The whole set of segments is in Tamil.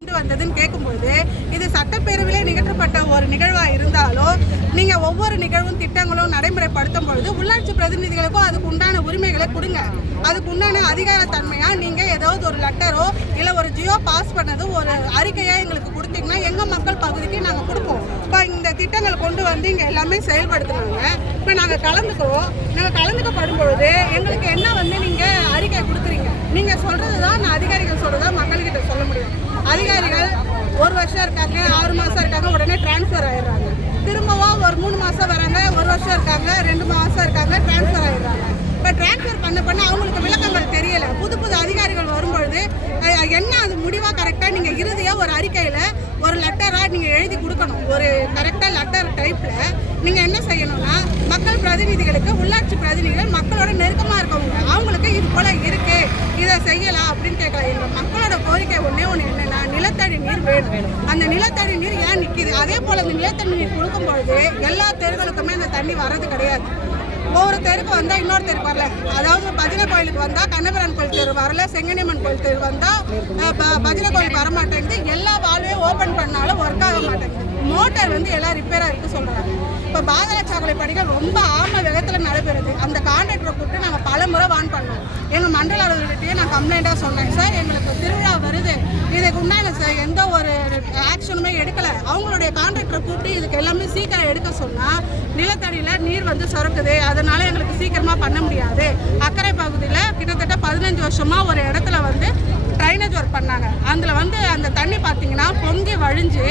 வந்ததுன்னு கேட்கும்போது இது சட்டப்பேரவையிலே நிகழ்த்தப்பட்ட ஒரு நிகழ்வாக இருந்தாலும் நீங்கள் ஒவ்வொரு நிகழ்வும் திட்டங்களும் நடைமுறைப்படுத்தும் பொழுது உள்ளாட்சி பிரதிநிதிகளுக்கும் அதுக்கு உண்டான உரிமைகளை கொடுங்க. அதுக்கு உண்டான அதிகாரத்தன்மையாக நீங்கள் ஏதாவது ஒரு லெட்டரோ இல்லை ஒரு ஜியோ பாஸ் பண்ணது ஒரு அறிக்கையாக எங்களுக்கு கொடுத்தீங்கன்னா எங்கள் மக்கள் பகுதிக்கு நாங்கள் கொடுப்போம். இப்போ இந்த திட்டங்களை கொண்டு வந்து இங்கே எல்லாமே செயல்படுத்துனாங்க. இப்போ நாங்கள் கலந்துக்குவோம். நாங்கள் கலந்துக்கப்படும் பொழுது எங்களுக்கு என்ன வந்து நீங்கள் அறிக்கை கொடுக்குறீங்க? நீங்கள் சொல்கிறது தான் நான் அதிகாரிகள் சொல்கிறதா மக்கள்கிட்ட சொல்ல முடியும். அதிகாரிகள் 1 வருஷம் இருக்காங்க, 6 மாதம் இருக்காங்க, உடனே டிரான்ஸ்ஃபர் ஆயிடுறாங்க. திரும்பவும் ஒரு 3 மாதம் வராங்க, 1 வருஷம் இருக்காங்க, 2 மாதம் இருக்காங்க, டிரான்ஸ்ஃபர் ஆயிடுறாங்க. இப்போ டிரான்ஸ்ஃபர் பண்ண அவங்களுக்கு விளக்கங்கள் தெரியலை. புது அதிகாரிகள் வரும்பொழுது என்ன அது முடிவாக கரெக்டாக நீங்கள் இறுதியாக ஒரு அறிக்கையில் ஒரு லெட்டராக நீங்கள் எழுதி கொடுக்கணும். ஒரு கரெக்டாக லெட்டர் டைப்பில் நீங்கள் என்ன செய்யணும்னா மக்கள் பிரதிநிதிகளுக்கு உள்ளாட்சி பிரதிநிதிகள் மக்களோட நெருக்கமாக இருக்கவங்க அவங்களுக்கு இது போல் இருக்குது, இதை செய்யலாம் அப்படின்னு கேட்கலாம். எங்கள் மக்களோட கோரிக்கை ஒன்று என்னென்னா நிலத்தடி நீர் வேணும். அந்த நிலத்தடி நீர் ஏன் நிற்கிது? அதே போல் அந்த நிலத்தடி நீர் கொடுக்கும்பொழுது எல்லா தெருகளுக்குமே அந்த தண்ணி வர்றது கிடையாது. ஒவ்வொரு தெருக்கு வந்தால் இன்னொரு தெருக்கு வரல. அதாவது பஜனை கோயிலுக்கு வந்தால் கண்ணபிரான் கோயில் தெரு வரல, செங்கனியம்மன் கோயில் தெரு வந்தால் பஜனை கோயிலுக்கு வரமாட்டேங்குது. எல்லா வால்வையும் ஓப்பன் பண்ணாலும் ஒர்க் ஆக மாட்டேங்குது. மோட்டார் வந்து எல்லாம் ரிப்பேராக இருக்குது சொல்கிறாங்க. இப்போ பாதாள சாக்கடை பணிகள் ரொம்ப ஆம வேகத்தில் நடைபெறுது. அந்த கான்ட்ராக்டரை கூப்பிட்டு நாங்கள் பல முறை வான் பண்ணோம். எங்கள் மண்டல அலுவலர்கிட்டயே நான் கம்ப்ளைண்ட்டாக சொன்னேன். சார் எங்களுக்கு திருவிழா வருது, இதுக்கு உண்டான எந்த ஒரு ஆக்ஷனுமே எடுக்கலை. அவங்களுடைய கான்ட்ராக்டரை கூப்பிட்டு இதுக்கு எல்லாமே சீக்கிரம் எடுக்க சொன்னால் நிலத்தடியில் நீர் வந்து சுரக்குது, அதனால் எங்களுக்கு சீக்கிரமாக பண்ண முடியாது. அக்கறை பகுதியில் கிட்டத்தட்ட 15 வருஷமாக ஒரு இடத்துல வந்து ட்ரைனேஜ் ஒர்க் பண்ணாங்க. அதில் வந்து அந்த தண்ணி பார்த்தீங்கன்னா பொங்கி வழிஞ்சு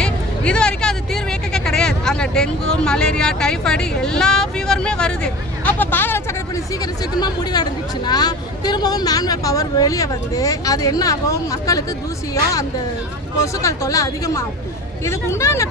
இது வரைக்கும் அது தீர்வே கிடையாது. அங்கே டெங்கு, மலேரியா, டைஃபாய்டு எல்லா ஃபீவருமே வருது. அப்போ பாதாள சாக்கடை பண்ணி சீக்கிரமாக முடிவு அடைஞ்சிச்சுன்னா திரும்பவும் மேன்வே பவர் வெளியே வந்து அது என்ன ஆகும்? மக்களுக்கு தூசியோ அந்த கொசுக்கள் தொல்லை அதிகமாகும். இதுக்கு உண்டான